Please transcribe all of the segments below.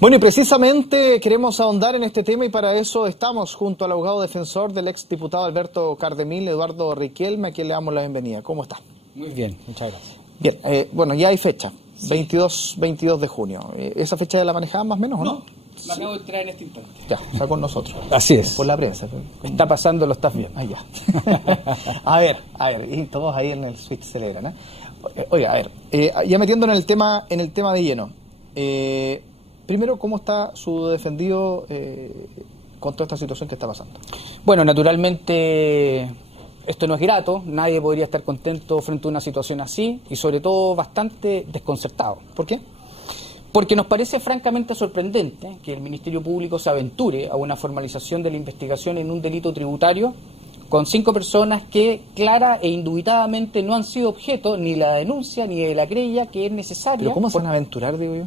Bueno, y precisamente queremos ahondar en este tema y para eso estamos junto al abogado defensor del exdiputado Alberto Cardemil, Eduardo Riquelme, a quien le damos la bienvenida. ¿Cómo está? Muy bien, muchas gracias. Bien, bueno, ya hay fecha, sí. 22 de junio. ¿Esa fecha ya la manejaban más o menos o no? No, la acabo de traer en este instante. Ya, está con nosotros. Así es. Por la prensa. Está pasando, lo estás viendo. Ah, ya. a ver, y todos ahí en el switch celebran, ¿eh? Oiga, a ver, ya metiéndonos en el tema de lleno. Primero, ¿cómo está su defendido con toda esta situación que está pasando? Bueno, naturalmente esto no es grato, nadie podría estar contento frente a una situación así y sobre todo bastante desconcertado. ¿Por qué? Porque nos parece francamente sorprendente que el Ministerio Público se aventure a una formalización de la investigación en un delito tributario con 5 personas que clara e indubitadamente no han sido objeto ni de la denuncia ni de la querella que es necesaria. ¿Pero cómo se van a aventurar, digo yo?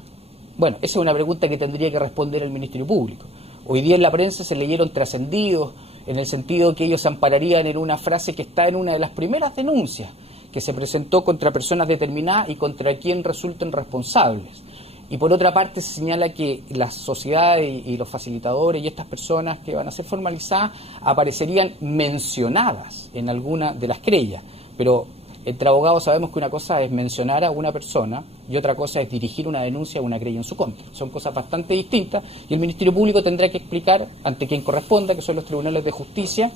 Bueno, esa es una pregunta que tendría que responder el Ministerio Público. Hoy día en la prensa se leyeron trascendidos en el sentido que ellos se ampararían en una frase que está en una de las primeras denuncias que se presentó contra personas determinadas y contra quien resulten responsables. Y por otra parte se señala que las sociedades y los facilitadores y estas personas que van a ser formalizadas aparecerían mencionadas en alguna de las querellas. Pero entre abogados sabemos que una cosa es mencionar a una persona y otra cosa es dirigir una denuncia o una querella en su contra. Son cosas bastante distintas y el Ministerio Público tendrá que explicar ante quien corresponda, que son los tribunales de justicia,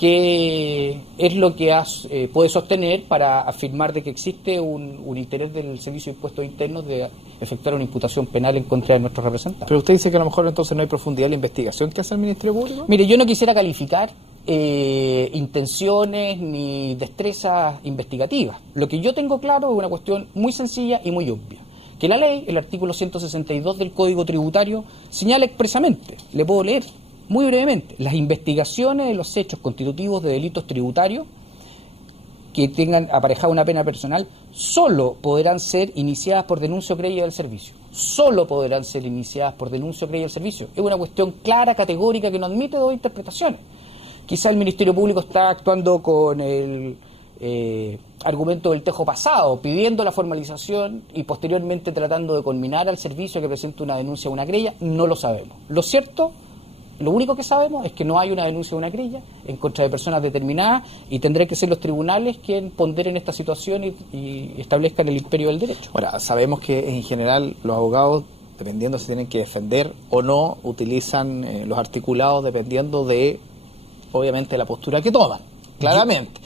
qué es lo que puede sostener para afirmar de que existe un interés del Servicio de Impuestos Internos de efectuar una imputación penal en contra de nuestros representantes. Pero usted dice que a lo mejor entonces no hay profundidad en la investigación que hace el Ministerio Público. Mire, yo no quisiera calificar intenciones ni destrezas investigativas. Lo que yo tengo claro es una cuestión muy sencilla y muy obvia. Que la ley, el artículo 162 del Código Tributario, señala expresamente, le puedo leer muy brevemente, las investigaciones de los hechos constitutivos de delitos tributarios que tengan aparejada una pena personal solo podrán ser iniciadas por denuncia o querella del servicio. Solo podrán ser iniciadas por denuncia o querella del servicio. Es una cuestión clara, categórica, que no admite dos interpretaciones. Quizá el Ministerio Público está actuando con el argumento del tejo pasado, pidiendo la formalización y posteriormente tratando de conminar al servicio que presente una denuncia o una querella. No lo sabemos. Lo cierto, lo único que sabemos es que no hay una denuncia o una querella en contra de personas determinadas y tendrán que ser los tribunales quienes ponderen esta situación y establezcan el imperio del derecho. Ahora, sabemos que en general los abogados, dependiendo si tienen que defender o no, utilizan los articulados dependiendo de, obviamente, la postura que toman, claramente.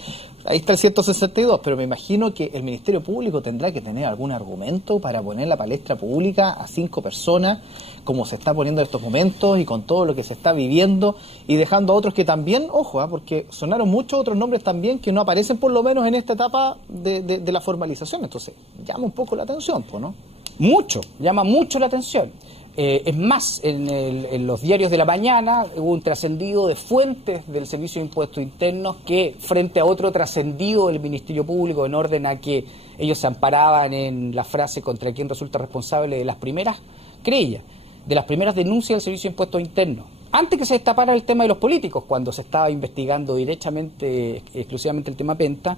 Ahí está el 162, pero me imagino que el Ministerio Público tendrá que tener algún argumento para poner la palestra pública a 5 personas, como se está poniendo en estos momentos y con todo lo que se está viviendo, y dejando a otros que también, ojo, porque sonaron muchos otros nombres también que no aparecen por lo menos en esta etapa de la formalización. Entonces, llama un poco la atención, ¿no? Mucho, llama mucho la atención. Es más, en los diarios de la mañana hubo un trascendido de fuentes del Servicio de Impuestos Internos que, frente a otro trascendido del Ministerio Público en orden a que ellos se amparaban en la frase contra quien resulta responsable de las primeras querellas, de las primeras denuncias del Servicio de Impuestos Internos, antes que se destapara el tema de los políticos, cuando se estaba investigando directamente, exclusivamente el tema Penta,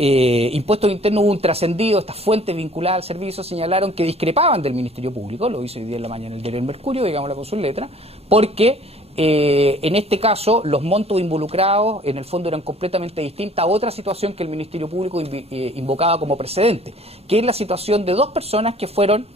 Impuestos Internos hubo un trascendido, estas fuentes vinculadas al servicio señalaron que discrepaban del Ministerio Público, lo hizo hoy día en la mañana el diario El Mercurio, digámoslo con sus letras, porque en este caso los montos involucrados en el fondo eran completamente distintos a otra situación que el Ministerio Público invocaba como precedente, que es la situación de 2 personas que fueron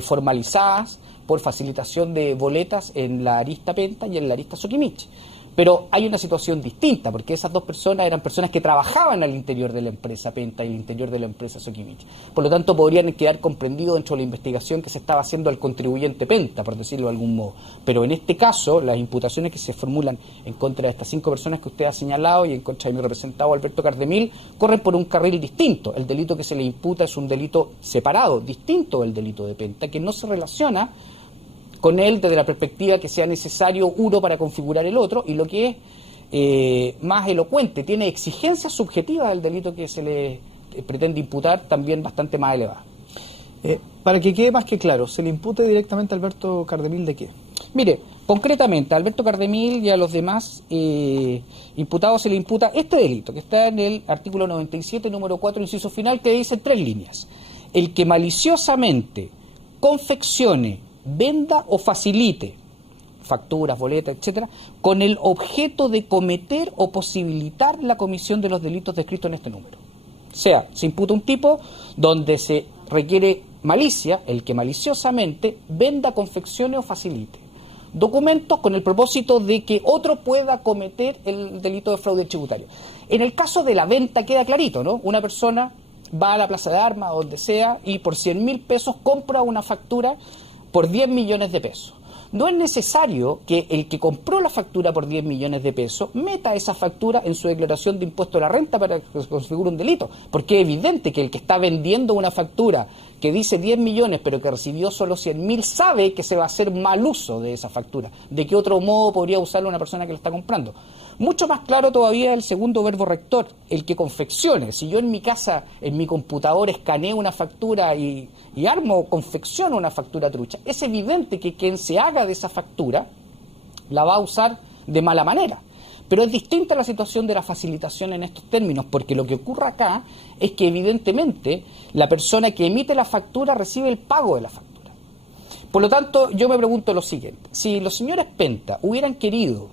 formalizadas por facilitación de boletas en la arista Penta y en la arista Soquimich. Pero hay una situación distinta, porque esas 2 personas eran personas que trabajaban al interior de la empresa Penta y al interior de la empresa Soquimich. Por lo tanto, podrían quedar comprendidos dentro de la investigación que se estaba haciendo al contribuyente Penta, por decirlo de algún modo. Pero en este caso, las imputaciones que se formulan en contra de estas 5 personas que usted ha señalado y en contra de mi representado Alberto Cardemil corren por un carril distinto. El delito que se le imputa es un delito separado, distinto del delito de Penta, que no se relaciona con él desde la perspectiva que sea necesario uno para configurar el otro, y lo que es más elocuente, tiene exigencias subjetivas del delito que se le pretende imputar también bastante más elevadas. Para que quede más que claro, ¿se le impute directamente a Alberto Cardemil de qué? Mire, concretamente a Alberto Cardemil y a los demás imputados se le imputa este delito, que está en el artículo 97, número 4, inciso final, que dice 3 líneas. El que maliciosamente confeccione, venda o facilite facturas, boletas, etcétera, con el objeto de cometer o posibilitar la comisión de los delitos descritos en este número. O sea, se imputa un tipo donde se requiere malicia, el que maliciosamente venda, confeccione o facilite documentos con el propósito de que otro pueda cometer el delito de fraude tributario. En el caso de la venta queda clarito, ¿no? Una persona va a la plaza de armas o donde sea y por 100.000 pesos compra una factura por 10 millones de pesos. No es necesario que el que compró la factura por 10 millones de pesos meta esa factura en su declaración de impuesto a la renta para que se configure un delito, porque es evidente que el que está vendiendo una factura que dice 10 millones pero que recibió solo 100.000 sabe que se va a hacer mal uso de esa factura. ¿De qué otro modo podría usarla una persona que la está comprando? Mucho más claro todavía el segundo verbo rector, el que confeccione. Si yo en mi casa, en mi computador, escaneo una factura y confecciono una factura trucha, es evidente que quien se haga de esa factura la va a usar de mala manera. Pero es distinta la situación de la facilitación en estos términos, porque lo que ocurre acá es que evidentemente la persona que emite la factura recibe el pago de la factura. Por lo tanto, yo me pregunto lo siguiente: si los señores Penta hubieran querido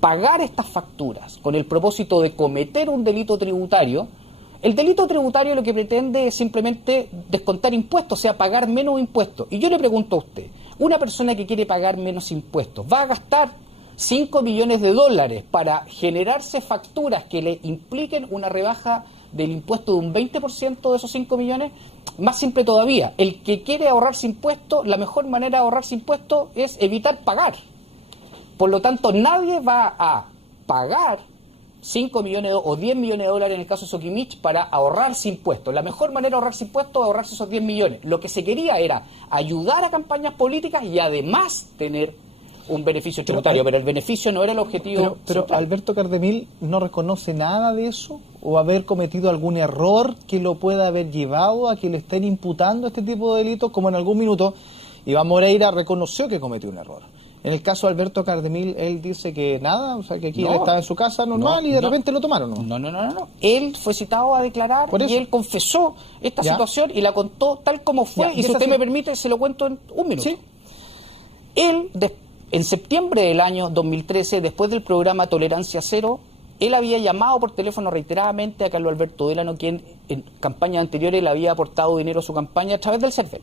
pagar estas facturas con el propósito de cometer un delito tributario, el delito tributario lo que pretende es simplemente descontar impuestos, o sea, pagar menos impuestos. Y yo le pregunto a usted, una persona que quiere pagar menos impuestos, ¿va a gastar 5 millones de dólares para generarse facturas que le impliquen una rebaja del impuesto de un 20% de esos 5 millones? Más simple todavía, el que quiere ahorrarse impuestos, la mejor manera de ahorrarse impuestos es evitar pagar. Por lo tanto, nadie va a pagar 5 millones o 10 millones de dólares en el caso de Soquimich para ahorrarse impuestos. La mejor manera de ahorrarse impuestos es ahorrarse esos 10 millones. Lo que se quería era ayudar a campañas políticas y además tener un beneficio tributario, pero el beneficio no era el objetivo. Pero Alberto Cardemil no reconoce nada de eso, o haber cometido algún error que lo pueda haber llevado a que le estén imputando este tipo de delitos, como en algún minuto Iván Moreira reconoció que cometió un error. En el caso de Alberto Cardemil, él dice que nada, o sea, que aquí él estaba en su casa normal y de repente lo tomaron, ¿no? No. Él fue citado a declarar y él confesó esta situación y la contó tal como fue. Y si usted me permite, se lo cuento en un minuto. ¿Sí? Él, en septiembre del año 2013, después del programa Tolerancia Cero, él había llamado por teléfono reiteradamente a Carlos Alberto Delano, quien en campañas anteriores le había aportado dinero a su campaña a través del CERVEL.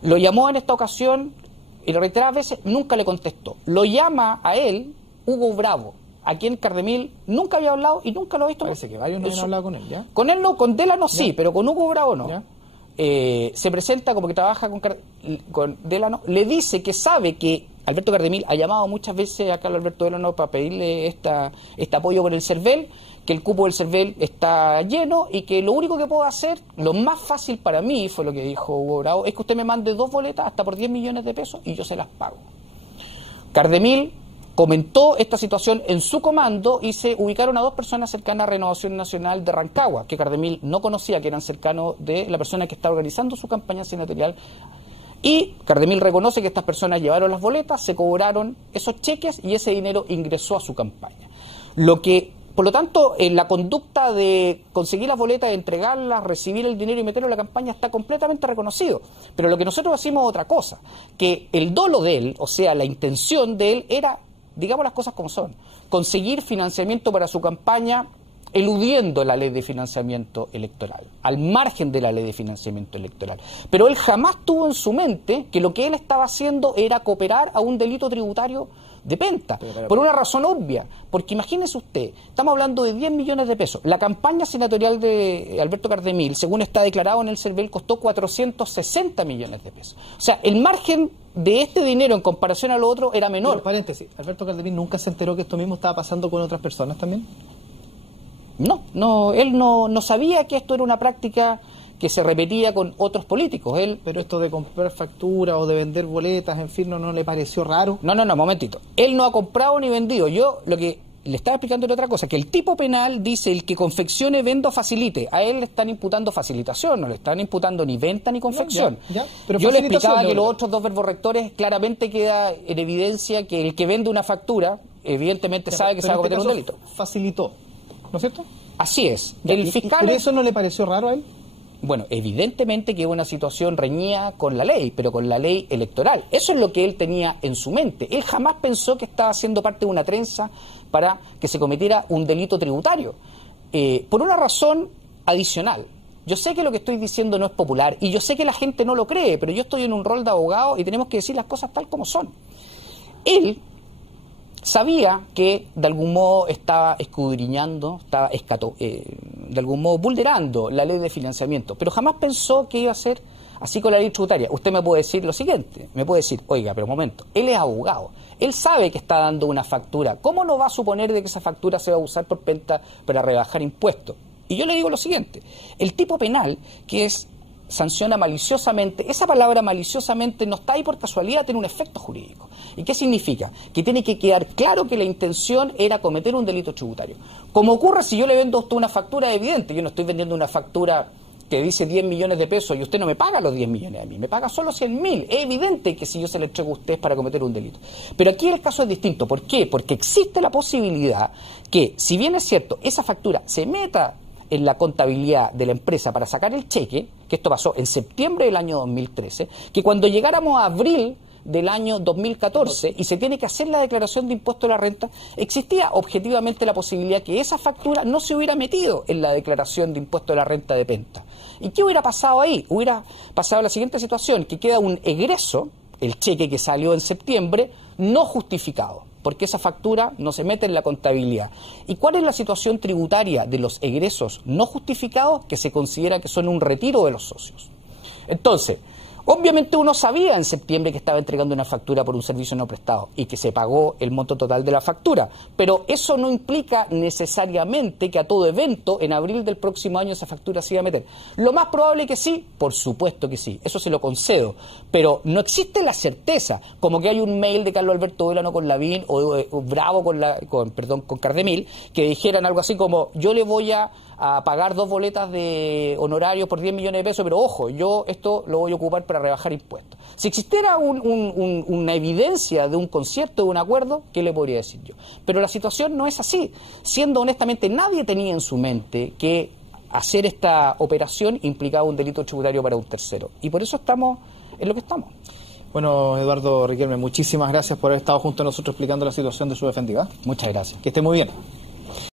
Lo llamó en esta ocasión y lo reiteradas veces, nunca le contestó. Lo llama a él Hugo Bravo, a quien Cardemil nunca había hablado y nunca lo ha visto. Parece que varios no han hablado con él, ¿ya? Con él no, con Delano sí, ¿ya? Pero con Hugo Bravo no. Se presenta como que trabaja con Delano, le dice que sabe que Alberto Cardemil ha llamado muchas veces a Carlos Alberto Delano para pedirle este apoyo por el CERVEL, que el cupo del CERVEL está lleno y que lo único que puedo hacer, lo más fácil para mí, fue lo que dijo Hugo Bravo, es que usted me mande 2 boletas hasta por 10 millones de pesos y yo se las pago. Cardemil comentó esta situación en su comando y se ubicaron a 2 personas cercanas a Renovación Nacional de Rancagua, que Cardemil no conocía, que eran cercanos de la persona que está organizando su campaña senatorial. Y Cardemil reconoce que estas personas llevaron las boletas, se cobraron esos cheques y ese dinero ingresó a su campaña. Por lo tanto, la conducta de conseguir las boletas, de entregarlas, recibir el dinero y meterlo en la campaña está completamente reconocido. Pero lo que nosotros decimos es otra cosa, que el dolo de él, o sea, la intención de él era, digamos las cosas como son, conseguir financiamiento para su campaña eludiendo la ley de financiamiento electoral, al margen de la ley de financiamiento electoral. Pero él jamás tuvo en su mente que lo que él estaba haciendo era cooperar a un delito tributario de Penta, por una razón obvia, porque imagínese usted, estamos hablando de 10 millones de pesos, la campaña senatorial de Alberto Cardemil, según está declarado en el CERVEL, costó 460 millones de pesos. O sea, el margen de este dinero en comparación a lo otro era menor. Pero, paréntesis, ¿Alberto Cardemil nunca se enteró que esto mismo estaba pasando con otras personas también? No, él no sabía que esto era una práctica que se repetía con otros políticos. Pero esto de comprar facturas o de vender boletas, en fin, ¿no le pareció raro? No, momentito. Él no ha comprado ni vendido. Yo lo que le estaba explicando era otra cosa, que el tipo penal dice el que confeccione, venda o facilite. A él le están imputando facilitación, no le están imputando ni venta ni confección. Pero yo le explicaba que los otros 2 verbos rectores claramente queda en evidencia que el que vende una factura, evidentemente sabe que se va a cometer un delito. Facilitó, ¿no es cierto? Así es. El fiscal... ¿Pero eso no le pareció raro a él? Bueno, evidentemente que es una situación reñida con la ley, pero con la ley electoral. Eso es lo que él tenía en su mente. Él jamás pensó que estaba siendo parte de una trenza para que se cometiera un delito tributario. Por una razón adicional. Yo sé que lo que estoy diciendo no es popular y yo sé que la gente no lo cree, pero yo estoy en un rol de abogado y tenemos que decir las cosas tal como son. Él sabía que de algún modo estaba escudriñando, estaba de algún modo vulnerando la ley de financiamiento, pero jamás pensó que iba a ser así con la ley tributaria. Usted me puede decir lo siguiente, me puede decir, oiga, pero un momento, él es abogado, él sabe que está dando una factura, ¿cómo no va a suponer de que esa factura se va a usar por Penta para rebajar impuestos? Y yo le digo lo siguiente, el tipo penal que es sanciona maliciosamente, esa palabra maliciosamente no está ahí por casualidad, tiene un efecto jurídico. ¿Y qué significa? Que tiene que quedar claro que la intención era cometer un delito tributario. Como ocurre si yo le vendo a usted una factura evidente, yo no estoy vendiendo una factura que dice 10 millones de pesos y usted no me paga los 10 millones a mí, me paga solo 100.000. Es evidente que si yo se le entrego a usted es para cometer un delito. Pero aquí el caso es distinto. ¿Por qué? Porque existe la posibilidad que, si bien es cierto, esa factura se meta en la contabilidad de la empresa para sacar el cheque, que esto pasó en septiembre del año 2013, que cuando llegáramos a abril del año 2014 y se tiene que hacer la declaración de impuesto a la renta, existía objetivamente la posibilidad que esa factura no se hubiera metido en la declaración de impuesto a la renta de Penta. ¿Y qué hubiera pasado ahí? Hubiera pasado la siguiente situación, que queda un egreso, el cheque que salió en septiembre, no justificado, porque esa factura no se mete en la contabilidad. ¿Y cuál es la situación tributaria de los egresos no justificados que se considera que son un retiro de los socios? Entonces, obviamente uno sabía en septiembre que estaba entregando una factura por un servicio no prestado y que se pagó el monto total de la factura, pero eso no implica necesariamente que a todo evento en abril del próximo año esa factura se iba a meter. Lo más probable que sí, por supuesto que sí, eso se lo concedo, pero no existe la certeza, como que hay un mail de Carlos Alberto Bolano con Lavín o Bravo con Cardemil, que dijeran algo así como, yo le voy a pagar 2 boletas de honorarios por 10 millones de pesos, pero ojo, yo esto lo voy a ocupar para rebajar impuestos. Si existiera una evidencia de un concierto, de un acuerdo, ¿qué le podría decir yo? Pero la situación no es así. Siendo honestamente, nadie tenía en su mente que hacer esta operación implicaba un delito tributario para un tercero. Y por eso estamos en lo que estamos. Bueno, Eduardo Riquelme, muchísimas gracias por haber estado junto a nosotros explicando la situación de su defendida. Muchas gracias. Que esté muy bien.